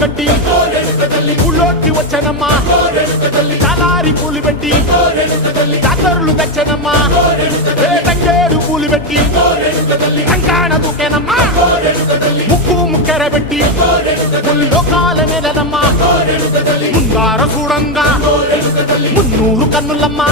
కట్టి ఊళ్ళోకి వచ్చనమ్మా చాలారి పూలు పెట్టి జాతరులు తెచ్చనమ్మా తంగేడు పూలు పెట్టి కంకాణ దూకేనమ్మా ముక్కు ముక్కెర పెట్టి ముల్లోకాల నెలనమ్మా ముందార చూడంగా మున్నూరు కన్నులమ్మా